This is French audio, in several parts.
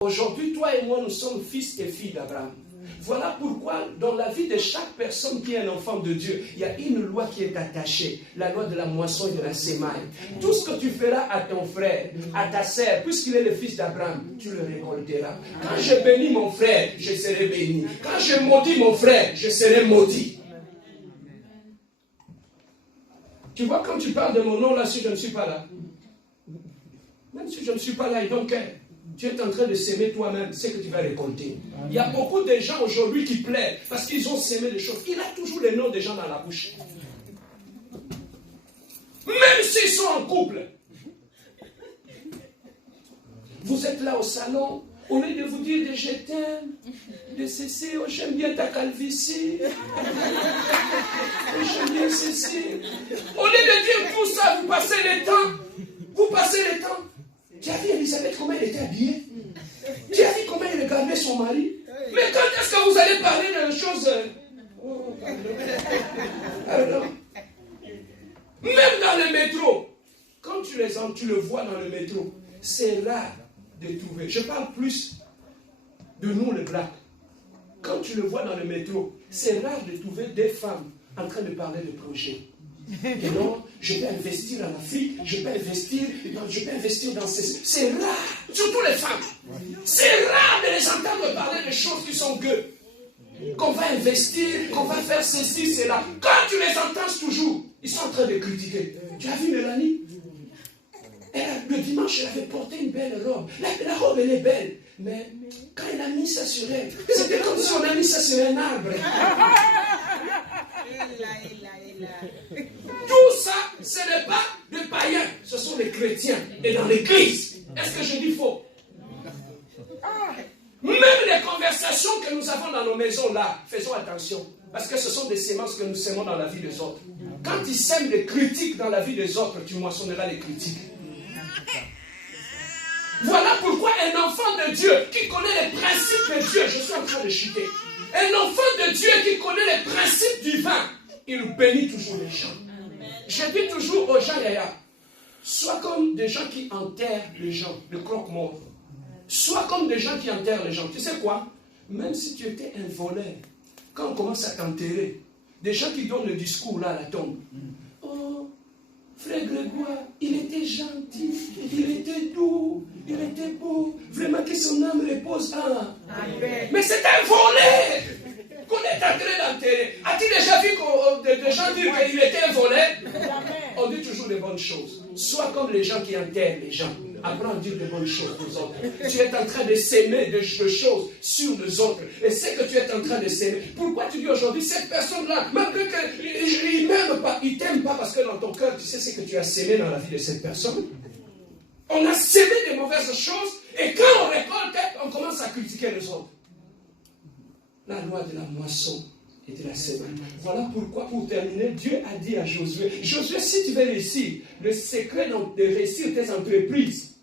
Aujourd'hui, toi et moi, nous sommes fils et filles d'Abraham. Voilà pourquoi, dans la vie de chaque personne qui est un enfant de Dieu, il y a une loi qui est attachée, la loi de la moisson et de la sémaille. Tout ce que tu feras à ton frère, à ta sœur, puisqu'il est le fils d'Abraham, tu le récolteras. Quand je bénis mon frère, je serai béni. Quand je maudis mon frère, je serai maudit. Tu vois, quand tu parles de mon nom là, si je ne suis pas là, même si je ne suis pas là, et donc tu es en train de s'aimer toi-même, c'est que tu vas récolter. Il y a beaucoup de gens aujourd'hui qui plaident parce qu'ils ont sémé des choses. Il a toujours les noms des gens dans la bouche. Même s'ils sont en couple. Vous êtes là au salon, au lieu de vous dire je t'aime, de ceci, oh, j'aime bien ta calvitie, oh, j'aime bien ceci. Au lieu de dire tout ça, vous passez le temps. Vous passez le temps. Tu as vu Elisabeth comment elle était habillée? Tu as vu comment elle regardait son mari? Mais quand est-ce que vous allez parler de choses? Alors, même dans le métro, quand tu le vois dans le métro, c'est rare de trouver. Je parle plus de nous les blacks. Quand tu le vois dans le métro, c'est rare de trouver des femmes en train de parler de projets. Et non, je peux investir en Afrique, je peux investir dans ces... C'est rare, surtout les femmes. C'est rare de les entendre parler de choses qui sont gueux. Qu'on va investir, qu'on va faire ceci, cela. Quand tu les entends toujours, ils sont en train de critiquer. Tu as vu Mélanie? Le dimanche, elle avait porté une belle robe. La robe, elle est belle. Mais quand elle a mis ça sur elle, c'était comme si on a mis ça sur un arbre. Tout ça, ce n'est pas des païens, ce sont des chrétiens. Et dans l'église, est-ce que je dis faux? Même les conversations que nous avons dans nos maisons là, faisons attention. Parce que ce sont des semences que nous sémons dans la vie des autres. Quand ils sèment des critiques dans la vie des autres, tu moissonneras les critiques. Voilà pourquoi un enfant de Dieu qui connaît les principes de Dieu, je suis en train de chuter. Un enfant de Dieu qui connaît les principes divins, il bénit toujours les gens. Je dis toujours aux gens, Yaya, sois comme des gens qui enterrent les gens, le croque-mort. Sois comme des gens qui enterrent les gens. Tu sais quoi? Même si tu étais un voleur, quand on commence à t'enterrer, des gens qui donnent le discours là à la tombe. Oh, frère Grégoire, il était gentil, il était doux, il était beau. Vraiment que son âme repose en... Mais c'est un voleur qu'on est en train d'enterrer. As-tu déjà vu des gens dire qu'il était un voleur? On dit toujours les bonnes choses. Sois comme les gens qui enterrent les gens. Apprends à dire de bonnes choses aux autres. Tu es en train de s'aimer de choses sur les autres. Et c'est que tu es en train de s'aimer. Pourquoi tu dis aujourd'hui, cette personne-là, malgré qu'il ne m'aime pas, il ne t'aime pas parce que dans ton cœur, tu sais ce que tu as sémé dans la vie de cette personne. On a sémé des mauvaises choses et quand on récolte, on commence à critiquer les autres. La loi de la moisson et de la sémaille. Voilà pourquoi, pour terminer, Dieu a dit à Josué, Josué, si tu veux réussir, le secret de réussir tes entreprises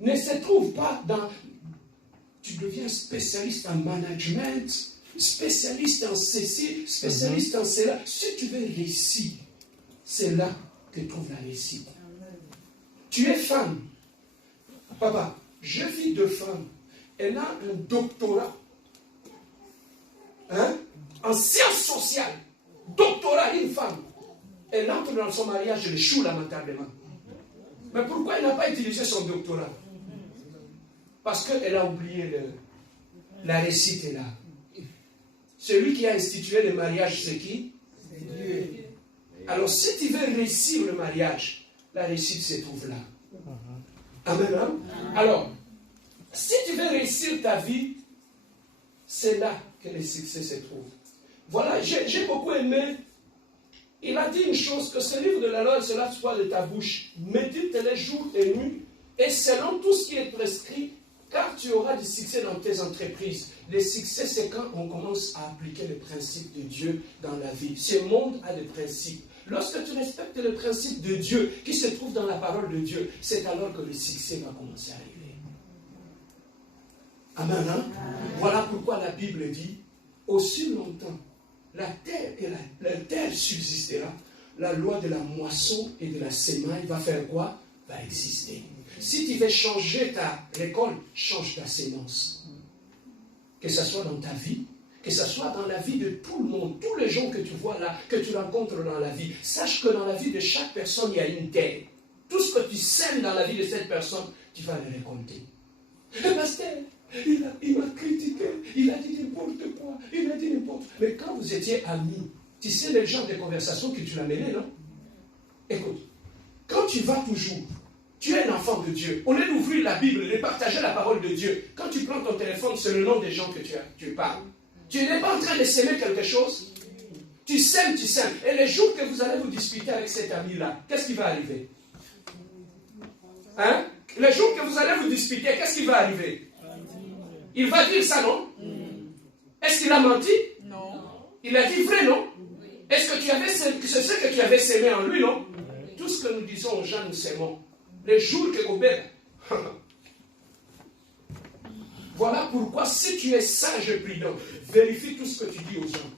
ne se trouve pas dans... Tu deviens spécialiste en management, spécialiste en ceci, spécialiste en cela. Si tu veux réussir, c'est là que trouve la réussite. Tu es femme. Papa, je vis de femme. Elle a un doctorat. En sciences sociales, doctorat, une femme, elle entre dans son mariage, elle échoue lamentablement. Mais pourquoi elle n'a pas utilisé son doctorat? Parce qu'elle a oublié la réussite est là. Celui qui a institué le mariage, c'est qui? C'est Dieu. Alors si tu veux réussir le mariage, la réussite se trouve là. Amen. Hein? Alors, si tu veux réussir ta vie, c'est là que le succès se trouve. Voilà, j'ai beaucoup aimé. Il a dit une chose, que ce livre de la loi, cela soit de ta bouche. Médite-les jours et nuits, et selon tout ce qui est prescrit, car tu auras du succès dans tes entreprises. Le succès, c'est quand on commence à appliquer les principes de Dieu dans la vie. Ce monde a des principes. Lorsque tu respectes les principes de Dieu qui se trouvent dans la parole de Dieu, c'est alors que le succès va commencer à arriver. Amen. Hein? Voilà pourquoi la Bible dit, aussi longtemps la terre subsistera, la loi de la moisson et de la sémaille va faire quoi? Va exister. Si tu veux changer ta récolte, change ta sémence. Que ce soit dans ta vie, que ce soit dans la vie de tout le monde, tous les gens que tu vois là, que tu rencontres dans la vie. Sache que dans la vie de chaque personne, il y a une terre. Tout ce que tu sèmes dans la vie de cette personne, tu vas le récolter. Le pasteur, il m'a critiqué, il a dit n'importe quoi, il a dit n'importe quoi. Mais quand vous étiez amis, tu sais le genre de conversation que tu l'as mené, non? Écoute, quand tu vas toujours, tu es un enfant de Dieu. Au lieu d'ouvrir la Bible, de partager la parole de Dieu, quand tu prends ton téléphone, c'est le nom des gens que tu parles. Tu n'es pas en train de s'aimer quelque chose. Tu sèmes, tu sèmes. Et les jours que vous allez vous disputer avec cet ami-là, qu'est-ce qui va arriver? Hein? Les jours que vous allez vous disputer, qu'est-ce qui va arriver? Il va dire ça, non? Est-ce qu'il a menti? Non. Il a dit vrai, non? Est-ce que c'est ce que tu avais sémé en lui, non? Tout ce que nous disons aux gens, nous s'aimons. Les jours que Robert. Voilà pourquoi, si tu es sage et prudent, vérifie tout ce que tu dis aux gens.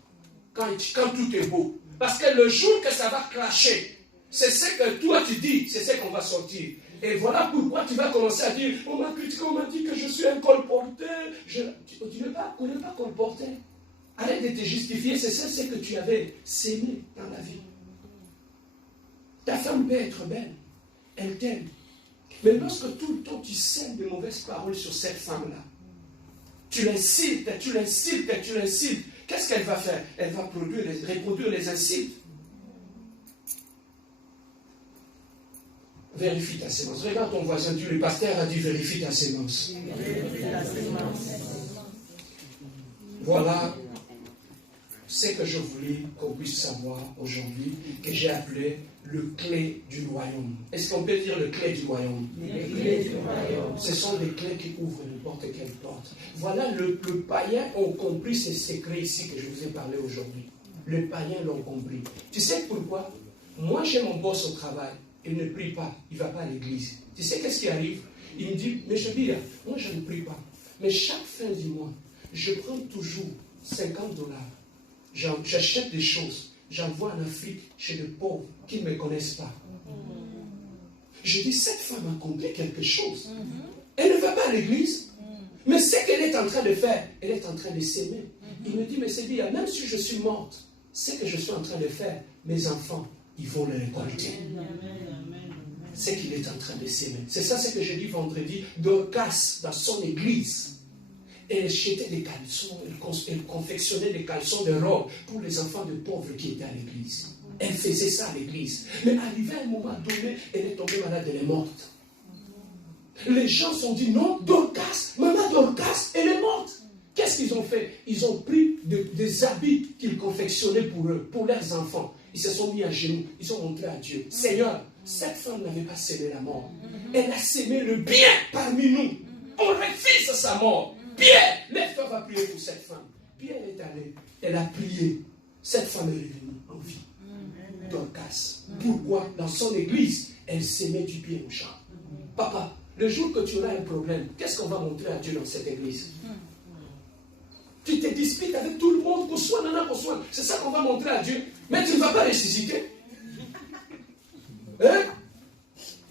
Quand tout est beau. Parce que le jour que ça va clasher, c'est ce que toi tu dis, c'est ce qu'on va sortir. Et voilà pourquoi tu vas commencer à dire, on m'a critiqué, on m'a dit que je suis un colporteur. Tu n'es pas colporteur. Arrête de te justifier, c'est ce que tu avais sémé dans la vie. Ta femme peut être belle, elle t'aime. Mais lorsque tout le temps tu sèmes de mauvaises paroles sur cette femme-là, tu l'insultes, qu'est-ce qu'elle va faire? Elle va reproduire les insultes. Vérifie ta sémence. Regarde ton voisin, Dieu, le pasteur a dit vérifie ta sémence. Voilà ce que je voulais qu'on puisse savoir aujourd'hui, que j'ai appelé le clé du royaume. Est-ce qu'on peut dire le clé du royaume? Les clés du royaume. Ce sont des clés qui ouvrent n'importe quelle porte. Voilà, le païen a compris ces secrets ici que je vous ai parlé aujourd'hui. Le païen l'a compris. Tu sais pourquoi? Moi, j'ai mon boss au travail. Il ne prie pas. Il ne va pas à l'église. Tu sais qu'est-ce qui arrive? Il me dit, mais je dis, moi, je ne prie pas. Mais chaque fin du mois, je prends toujours $50. J'achète des choses. J'envoie en Afrique chez des pauvres qui ne me connaissent pas. Je dis, cette femme a compris quelque chose. Elle ne va pas à l'église. Mais ce qu'elle est en train de faire, elle est en train de s'aimer. Il me dit, mais c'est bien, même si je suis morte, ce que je suis en train de faire, mes enfants, ils vont le récolter. C'est qu'il est en train de s'aimer. C'est ça ce que j'ai dit vendredi. Dorcas, dans son église, elle jetait des caleçons, elle confectionnait des caleçons de robes pour les enfants de pauvres qui étaient à l'église. Elle faisait ça à l'église. Mais arrivé à un moment donné, elle est tombée malade, elle est morte. Les gens se sont dit, non, Dorcas, maman Dorcas, elle est morte. Qu'est-ce qu'ils ont fait? Ils ont pris des habits qu'ils confectionnaient pour eux, pour leurs enfants. Ils se sont mis à genoux, ils ont montré à Dieu, Seigneur, cette femme n'avait pas sémé la mort. Elle a sémé le bien parmi nous. On refuse sa mort. Pierre, lève-toi, va prier pour cette femme. Pierre est allé, elle a prié. Cette femme est revenue en vie. Dorcas. Pourquoi? Dans son église, elle s'aimait du pied au champ. Papa, le jour que tu auras un problème, qu'est-ce qu'on va montrer à Dieu dans cette église? Tu te disputes avec tout le monde, qu'on soit nana, qu'on soit. C'est ça qu'on va montrer à Dieu. Mais tu ne vas pas ressusciter. Hein?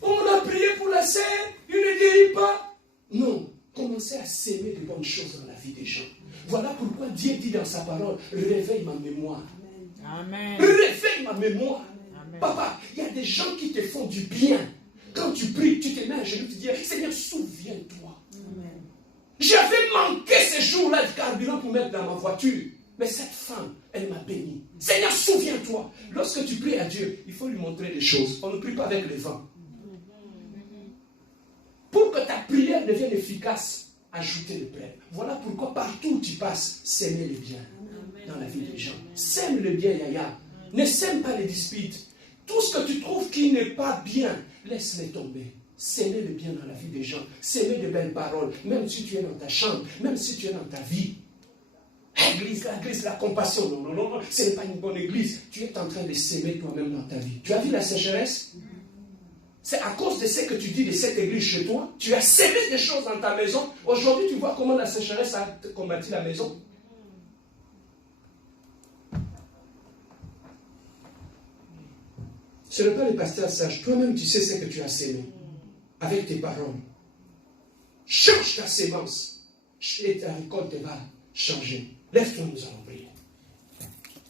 On a prié pour la sœur, il ne guérit pas. Non. Commencez à s'aimer de bonnes choses dans la vie des gens. Voilà pourquoi Dieu dit dans sa parole, réveille ma mémoire. Amen. Réveille ma mémoire. Amen. Papa, il y a des gens qui te font du bien. Quand tu pries, tu te mets à genoux, tu dis, Seigneur, souviens-toi. Amen. J'avais manqué ce jour-là de carburant pour mettre dans ma voiture. Mais cette femme, elle m'a béni. Seigneur, souviens-toi. Lorsque tu pries à Dieu, il faut lui montrer des choses. On ne prie pas avec le vent. Pour que ta prière devienne efficace, ajoutez le plaît. Voilà pourquoi partout où tu passes, sèmez le bien dans la vie des gens. Sème le bien, Yaya. Ne sème pas les disputes. Tout ce que tu trouves qui n'est pas bien, laisse-les tomber. Sèmez le bien dans la vie des gens. Sèmez de belles paroles, même si tu es dans ta chambre, même si tu es dans ta vie. L'église, la compassion, non, ce n'est pas une bonne église. Tu es en train de s'aimer toi-même dans ta vie. Tu as vu la sécheresse? C'est à cause de ce que tu dis de cette église chez toi. Tu as sémé des choses dans ta maison. Aujourd'hui, tu vois comment la sécheresse a combattu la maison. Ce n'est pas le pasteur sage. Toi-même, tu sais ce que tu as sémé. avec tes paroles. Change ta sémence et ta récolte va changer. Lève-toi, nous allons prier.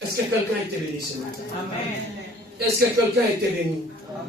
Est-ce que quelqu'un a été béni ce matin? Amen. Est-ce que quelqu'un a été béni?